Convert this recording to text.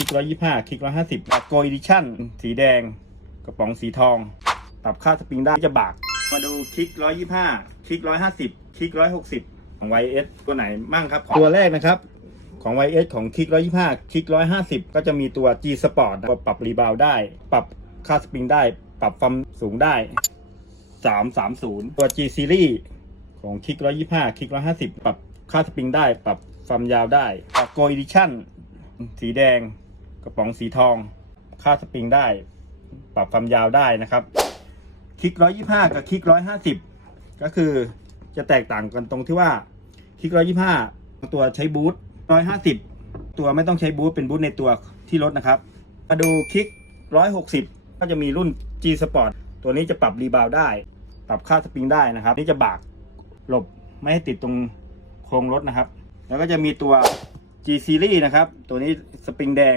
ลิกร้อยยี่ห้าคลิกร้อยห้าสิบโกอีดิชั่นสีแดง กระป๋องสีทอง ปรับค่าสปริงได้จะบาก มาดูคลิกร้อยยี่ห้าคลิกร้อยห้าสิบคลิกร้อยหกสิบของ YS ตัวไหนมั่งครับ ตัวแรกนะครับของ YS ของคลิกร้อยยี่ห้าคลิกร้อยห้าสิบก็จะมีตัว G Sport ปรับรีบาวได้ ปรับค่าสปริงได้ ปรับความสูงได้330ตัว G Series ของคลิก125คลิก150ปรับค่าสปริงได้ ปรับความยาวได้ปรับ Go Edition สีแดง กระป๋องสีทอง ค่าสปริงได้ ปรับความยาวได้นะครับ คลิก 125 กับคลิก 150 ก็คือจะแตกต่างกันตรงที่ว่าคลิก 125 ตัวใช้บูท150 ตัวไม่ต้องใช้บูทเป็นบูทในตัวที่รถนะครับ มาดูคลิก 160 ก็จะมีรุ่น G Sport ตัวนี้จะปรับรีบาวได้ ปรับค่าสปริงได้นะครับ นี่จะบากหลบไม่ให้ติดตรงโครงรถนะครับ แล้วก็จะมีตัว G Series นะครับ ตัวนี้สปริงแดง